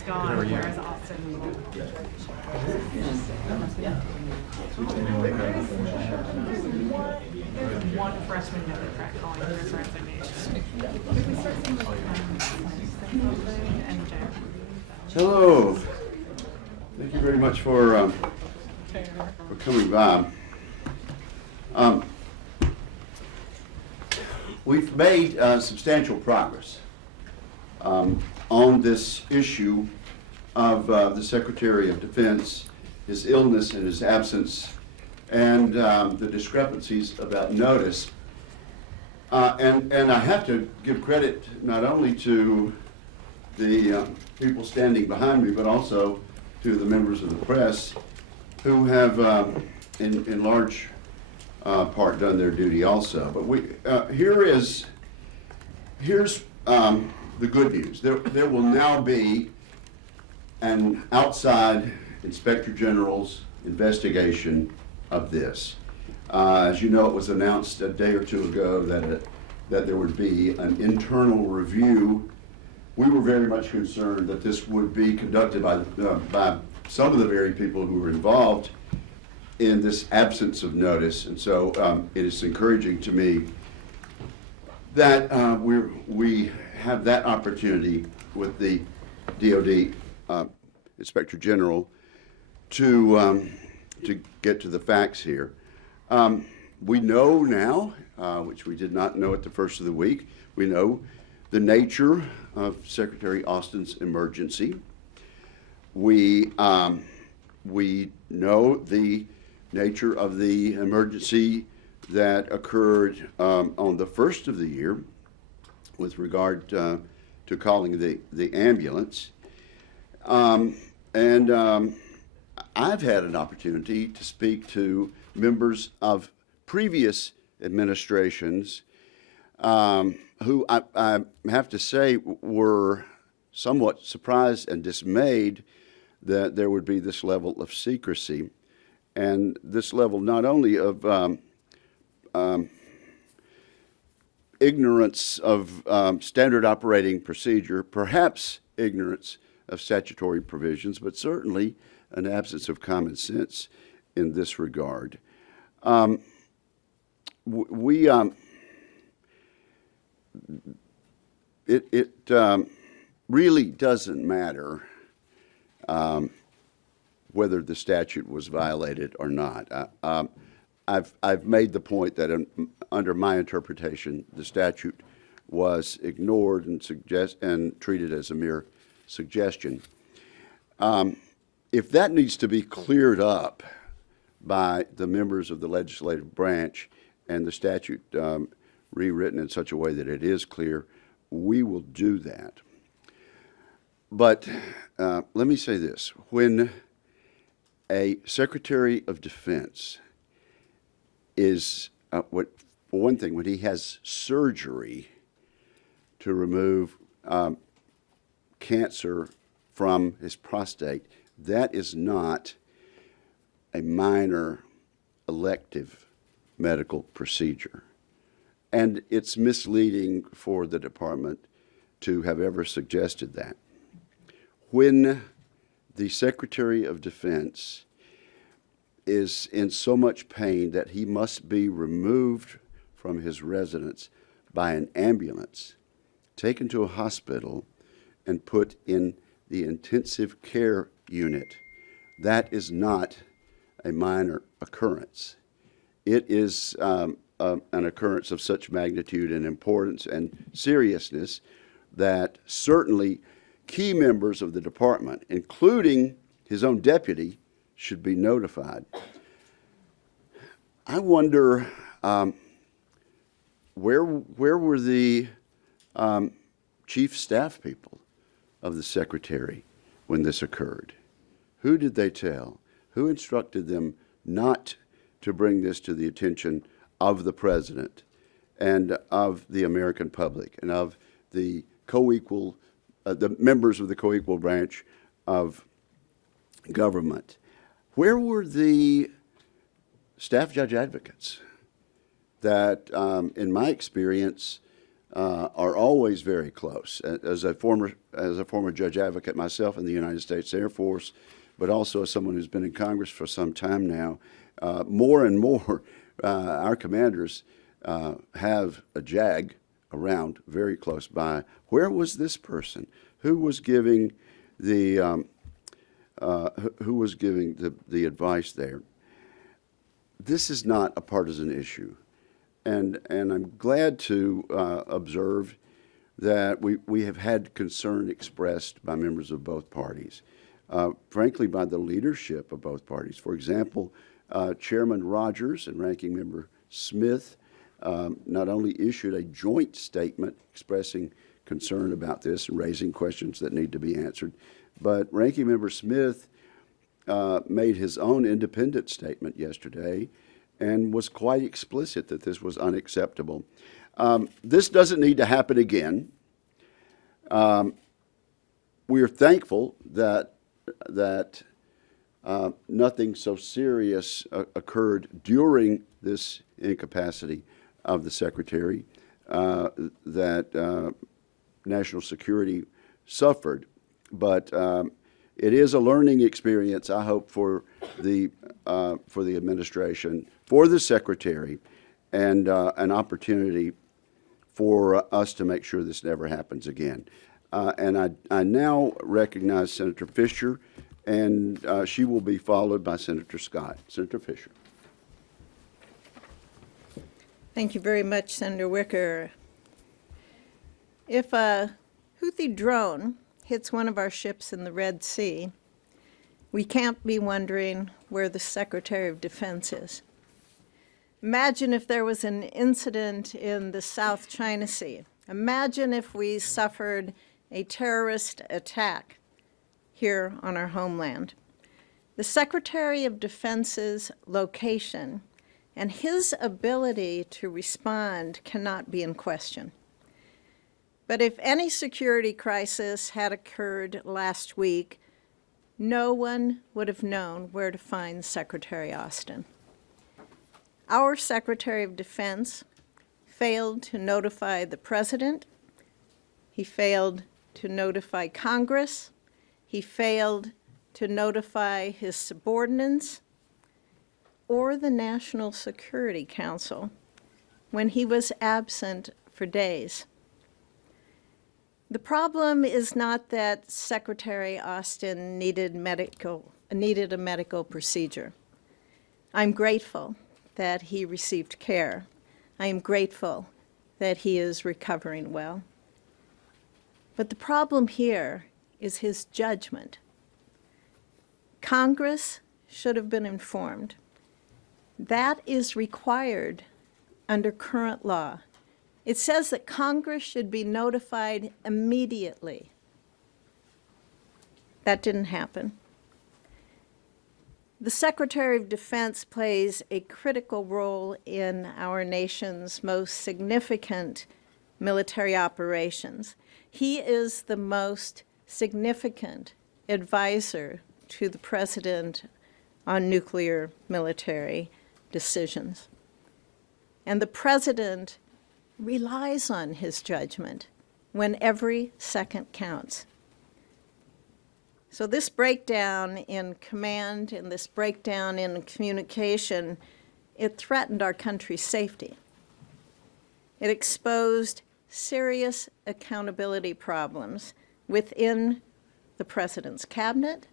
is gone, whereas Austin will. There's one freshman Democrat calling for his resignation. Could we start seeing and Jack? Hello. Thank you very much for coming by. We've made substantial progress on this issue of the Secretary of Defense, his illness and his absence, and the discrepancies about notice. And I have to give credit not only to the people standing behind me, but also to the members of the press who have, in large part, done their duty also. But here's the good news. There will now be an outside Inspector General's investigation of this. As you know, it was announced a day or two ago that there would be an internal review. We were very much concerned that this would be conducted by some of the very people who were involved in this absence of notice. And so it is encouraging to me that we have that opportunity with the DOD Inspector General to get to the facts here. We know now, which we did not know at the first of the week, we know the nature of Secretary Austin's emergency. We know the nature of the emergency that occurred on the first of the year with regard to calling the ambulance. I've had an opportunity to speak to members of previous administrations who I have to say were somewhat surprised and dismayed that there would be this level of secrecy and this level not only of ignorance of standard operating procedure, perhaps ignorance of statutory provisions, but certainly an absence of common sense in this regard. It really doesn't matter whether the statute was violated or not. I've made the point that under my interpretation, the statute was ignored and treated as a mere suggestion. If that needs to be cleared up by the members of the legislative branch and the statute rewritten in such a way that it is clear, we will do that. But let me say this. When a Secretary of Defense is, for one thing, when he has surgery to remove cancer from his prostate, that is not a minor elective medical procedure. And it's misleading for the department to have ever suggested that. When the Secretary of Defense is in so much pain that he must be removed from his residence by an ambulance, taken to a hospital, and put in the intensive care unit, that is not a minor occurrence. It is an occurrence of such magnitude and importance and seriousness that certainly key members of the department, including his own deputy, should be notified. I wonder where were the chief staff people of the secretary when this occurred? Who did they tell? Who instructed them not to bring this to the attention of the president and of the American public and of the co-equal, the members of the co-equal branch of government? Where were the staff judge advocates that, in my experience, are always very close. As a former judge advocate myself in the United States Air Force, but also as someone who's been in Congress for some time now, more and more our commanders have a JAG around very close by. Where was this person? Who was giving the the advice there? This is not a partisan issue, and I'm glad to observe that we have had concern expressed by members of both parties, frankly by the leadership of both parties. For example, Chairman Rogers and Ranking Member Smith not only issued a joint statement expressing concern about this and raising questions that need to be answered, but Ranking Member Smith made his own independent statement yesterday and was quite explicit that this was unacceptable. This doesn't need to happen again. We are thankful that nothing so serious occurred during this incapacity of the Secretary that national security suffered. But it is a learning experience, I hope, for the administration, for the Secretary, and an opportunity for us to make sure this never happens again. And I now recognize Senator Fisher, and she will be followed by Senator Scott. Senator Fisher. Thank you very much, Senator Wicker. If a Houthi drone hits one of our ships in the Red Sea, we can't be wondering where the Secretary of Defense is. Imagine if there was an incident in the South China Sea. Imagine if we suffered a terrorist attack here on our homeland. The Secretary of Defense's location and his ability to respond cannot be in question. But if any security crisis had occurred last week, no one would have known where to find Secretary Austin. Our Secretary of Defense failed to notify the President. He failed to notify Congress. He failed to notify his subordinates or the National Security Council when he was absent for days. The problem is not that Secretary Austin needed a medical procedure. I'm grateful that he received care. I am grateful that he is recovering well. But the problem here is his judgment. Congress should have been informed. That is required under current law. It says that Congress should be notified immediately. That didn't happen. The Secretary of Defense plays a critical role in our nation's most significant military operations. He is the most significant advisor to the President on nuclear military decisions. And the President relies on his judgment when every second counts. So this breakdown in command and this breakdown in communication, it threatened our country's safety. It exposed serious accountability problems within the President's cabinet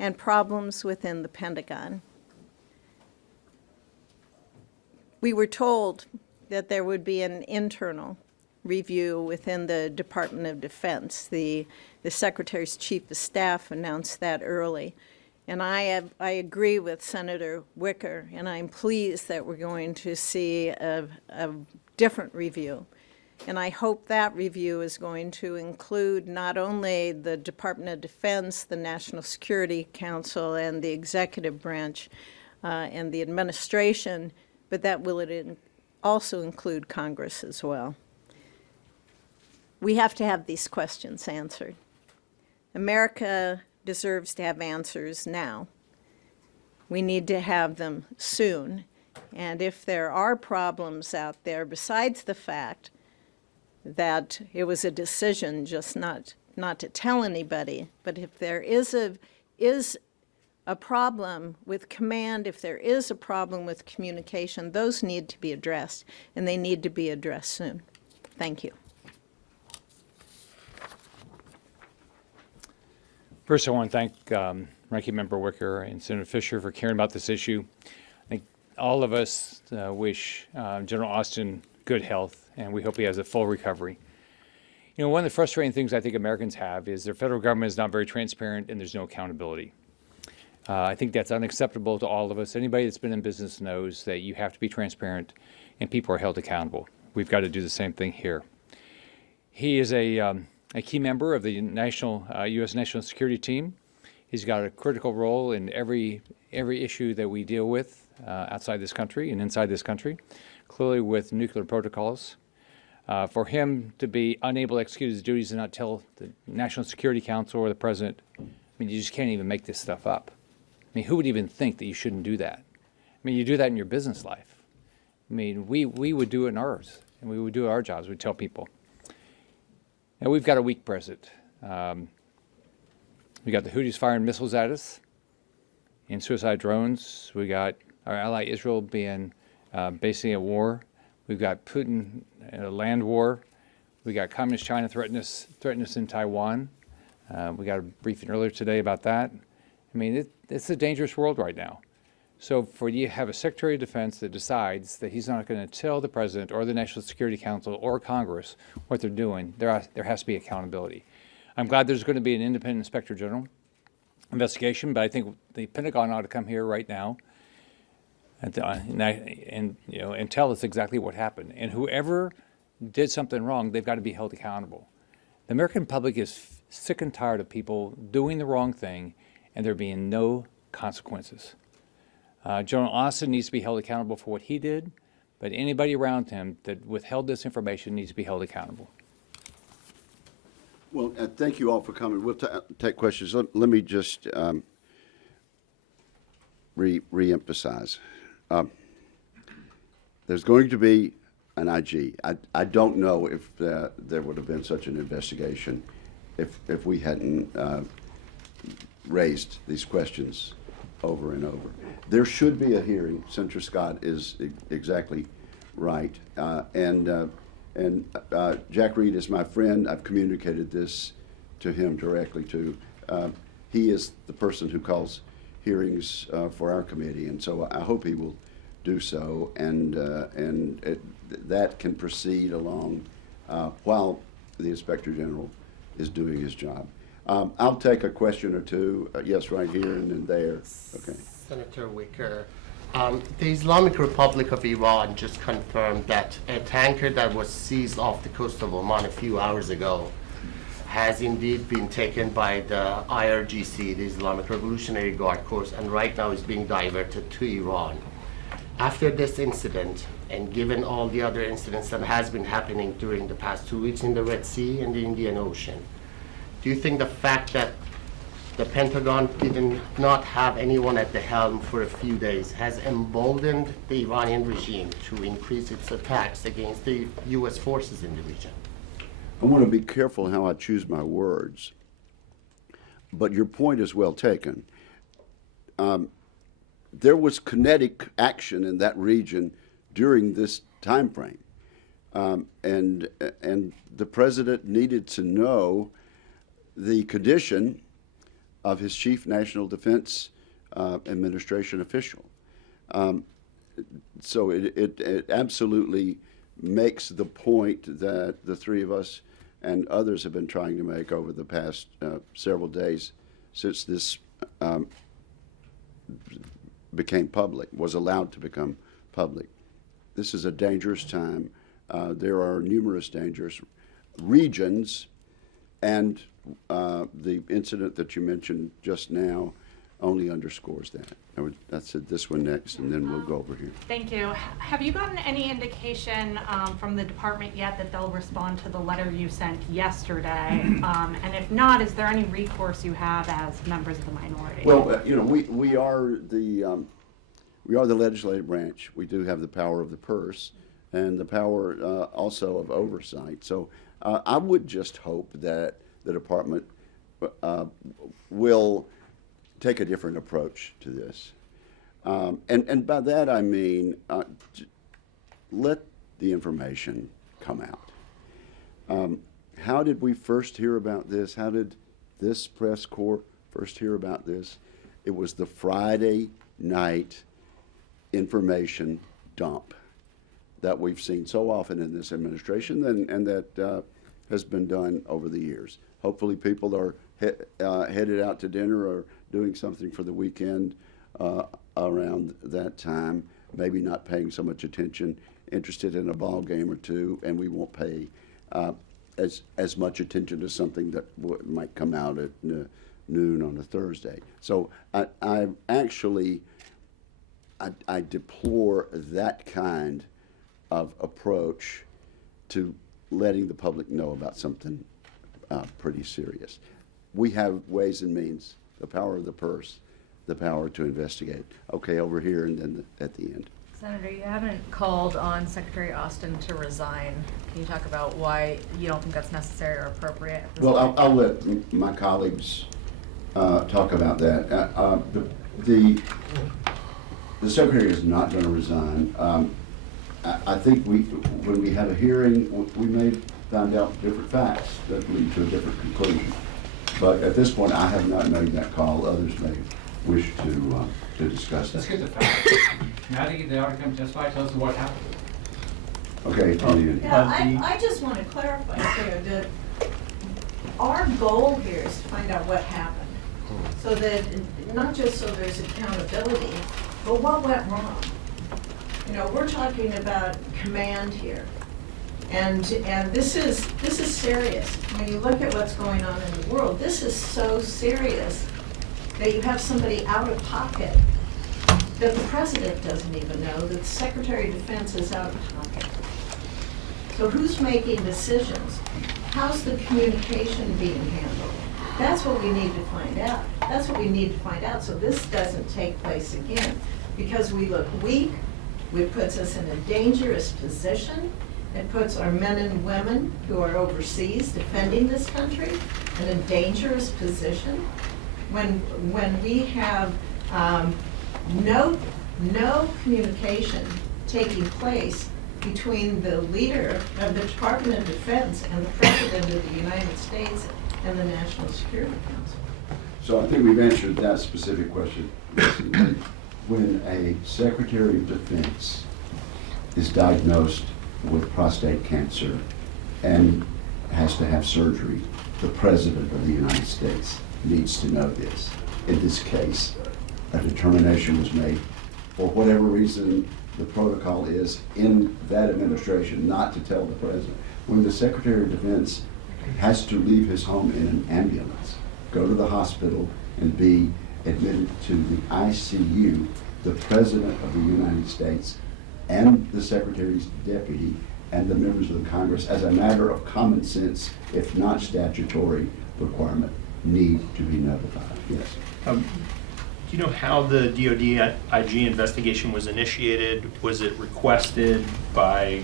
and problems within the Pentagon. We were told that there would be an internal review within the Department of Defense. The Secretary's Chief of Staff announced that early. And I agree with Senator Wicker, and I'm pleased that we're going to see a different review. And I hope that review is going to include not only the Department of Defense, the National Security Council, and the executive branch and the administration, but that will also include Congress as well. We have to have these questions answered. America deserves to have answers now. We need to have them soon. And if there are problems out there, besides the fact that it was a decision just not to tell anybody. But if there is a problem with command, if there is a problem with communication, those need to be addressed, and they need to be addressed soon. Thank you. First, I want to thank Ranking Member Wicker and Senator Fisher for caring about this issue. I think all of us wish General Austin good health, and we hope he has a full recovery. You know, one of the frustrating things I think Americans have is their federal government is not very transparent and there's no accountability. I think that's unacceptable to all of us. Anybody that's been in business knows that you have to be transparent and people are held accountable. We've got to do the same thing here. He is a key member of the U.S. National Security Team. He's got a critical role in every issue that we deal with outside this country and inside this country, clearly with nuclear protocols. For him to be unable to execute his duties and not tell the National Security Council or the President, I mean, you just can't even make this stuff up. I mean, who would even think that you shouldn't do that? I mean, you do that in your business life. I mean, we would do it in ours, and we would do our jobs. We'd tell people. Now, we've got a weak president. We got the Houthis firing missiles at us and suicide drones. We got our ally Israel being basically at war. We've got Putin in a land war. We got Communist China threatening us in Taiwan. We got a briefing earlier today about that. I mean, it's a dangerous world right now. So for you to have a Secretary of Defense that decides that he's not going to tell the President or the National Security Council or Congress what they're doing, there has to be accountability. I'm glad there's going to be an independent Inspector General investigation, but I think the Pentagon ought to come here right now and tell us exactly what happened. And whoever did something wrong, they've got to be held accountable. The American public is sick and tired of people doing the wrong thing and there being no consequences. General Austin needs to be held accountable for what he did, but anybody around him that withheld this information needs to be held accountable. Well, thank you all for coming. We'll take questions. Let me just re-emphasize. There's going to be an IG. I don't know if there would have been such an investigation if we hadn't raised these questions over and over. There should be a hearing. Senator Scott is exactly right. Jack Reed is my friend. I've communicated this to him directly too. He is the person who calls hearings for our committee, and so I hope he will do so, and that can proceed along while the Inspector General is doing his job. I'll take a question or two. Yes, right here and then there. Okay. Senator Wicker, the Islamic Republic of Iran just confirmed that a tanker that was seized off the coast of Oman a few hours ago has indeed been taken by the IRGC, the Islamic Revolutionary Guard Corps, and right now is being diverted to Iran. After this incident, and given all the other incidents that has been happening during the past 2 weeks in the Red Sea and the Indian Ocean, do you think the fact that the Pentagon did not have anyone at the helm for a few days has emboldened the Iranian regime to increase its attacks against the U.S. forces in the region? I want to be careful how I choose my words, but your point is well taken. There was kinetic action in that region during this time frame, and the president needed to know the condition of his chief national defense administration official. So it absolutely makes the point that the three of us and others have been trying to make over the past several days since this became public, was allowed to become public. This is a dangerous time. There are numerous dangerous regions, and the incident that you mentioned just now only underscores that. I said this one next, and then we'll go over here. Thank you. Have you gotten any indication from the department yet that they'll respond to the letter you sent yesterday? And if not, is there any recourse you have as members of the minority? Well, you know, we are the legislative branch. We do have the power of the purse, and the power also of oversight. So I would just hope that the department will take a different approach to this. And by that I mean let the information come out. How did we first hear about this? How did this press corps first hear about this? It was the Friday night information dump that we've seen so often in this administration, and that has been done over the years. Hopefully people are headed out to dinner or doing something for the weekend around that time, maybe not paying so much attention, interested in a ball game or two, and we won't pay as much attention to something that might come out at noon on a Thursday. So I actually deplore that kind of approach to letting the public know about something pretty serious. We have ways and means, the power of the purse, the power to investigate. Okay, over here, and then at the end. Senator, you haven't called on Secretary Austin to resign. Can you talk about why you don't think that's necessary or appropriate? Well, I'll let my colleagues talk about that. The Secretary is not going to resign. I think when we have a hearing, we may find out different facts that lead to a different conclusion. But at this point, I have not made that call. Others may wish to discuss Let's that. get the facts. Maddie, they ought to come testify, tell us what happened. Okay, Tony. Yeah, I just want to clarify here that our goal here is to find out what happened. So that, not just so there's accountability, but what went wrong. You know, we're talking about command here. And this is serious. When you look at what's going on in the world, this is so serious that you have somebody out of pocket that the president doesn't even know, that the Secretary of Defense is out of pocket. So who's making decisions? How's the communication being handled? That's what we need to find out. That's what we need to find out so this doesn't take place again. Because we look weak, it puts us in a dangerous position. It puts our men and women who are overseas defending this country in a dangerous position. When we have no communication taking place between the leader of the Department of Defense and the President of the United States and the National Security Council. So I think we've answered that specific question. When a Secretary of Defense is diagnosed with prostate cancer and has to have surgery, the President of the United States needs to know this. In this case, a determination was made, for whatever reason the protocol is in that administration, not to tell the President. When the Secretary of Defense has to leave his home in an ambulance, go to the hospital, and be admitted to the ICU, the President of the United States and the Secretary's deputy and the members of the Congress, as a matter of common sense, if not statutory requirement, need to be notified. Yes. Do you know how the DOD IG investigation was initiated? Was it requested by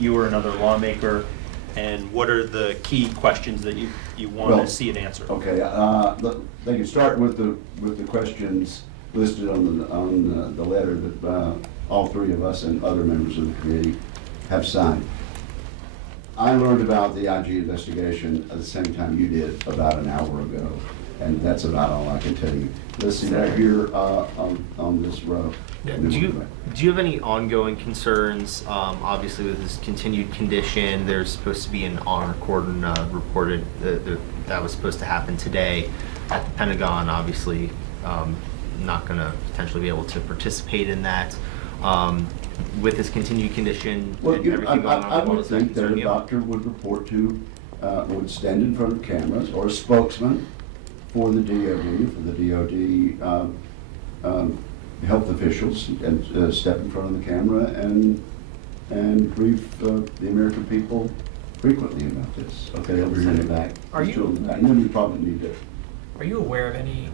you or another lawmaker? And what are the key questions that you want to see it answered? Okay, they can start with the questions listed on the letter that all three of us and other members of the committee have signed. I learned about the IG investigation at the same time you did, about an hour ago, and that's about all I can tell you. Listen, right here on this row. Do you have any ongoing concerns? Obviously, with this continued condition, there's supposed to be an on-record reported that was supposed to happen today at the Pentagon. Obviously, not going to potentially be able to participate in that. With this continued condition Well, and everything going on, I would does that think that concern a you? doctor would report to, would stand in front of cameras, or a spokesman for the DOD, health officials, and step in front of the camera and brief the American people frequently about this. Okay, over here in the back. Are Just you- in the back. And then we probably need to. Are you aware of any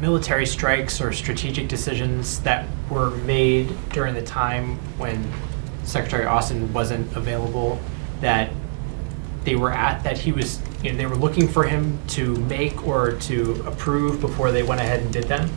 military strikes or strategic decisions that were made during the time when Secretary Austin wasn't available, that they were that he was, they were looking for him to make or to approve before they went ahead and did them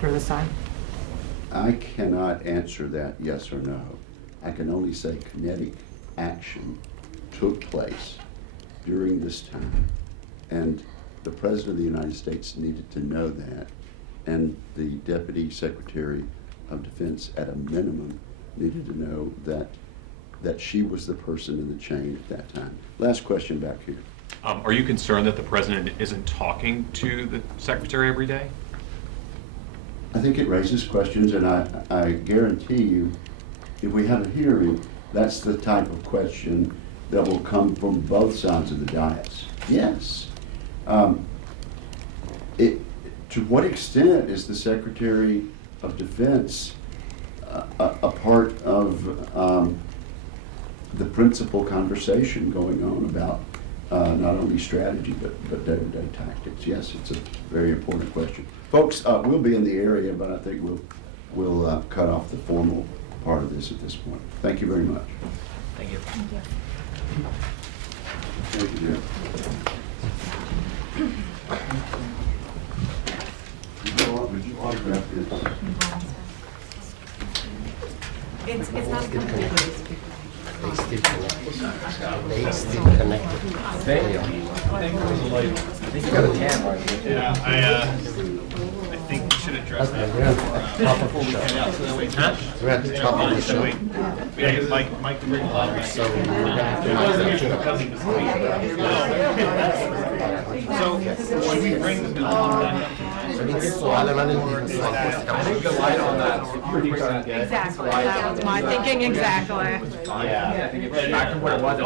during this time? I cannot answer that yes or no. I can only say kinetic action took place during this time. And the President of the United States needed to know that. And the Deputy Secretary of Defense, at a minimum, needed to know that she was the person in the chain at that time. Last question back here. Are you concerned that the President isn't talking to the Secretary every day? I think it raises questions, and I guarantee you, if we have a hearing, that's the type of question that will come from both sides of the dais. Yes. To what extent is the Secretary of Defense a part of the principal conversation going on about not only strategy but day-to-day tactics? Yes, it's a very important question. Folks, we'll be in the area, but I think we'll cut off the formal part of this at this point. Thank you very much. Thank you. Thank you, Jeff. Would you autograph this? It's not complete. They still connected. They still connected. Yeah, I think we should address that before we head out, so that way. Huh? We're at the top of the show. Yeah, Mike can bring the light. So we're gonna have to So, should we bring the bill on I think the light on that is pretty darn good. Exactly, that was my thinking, exactly. Yeah, I think it's back to where it was.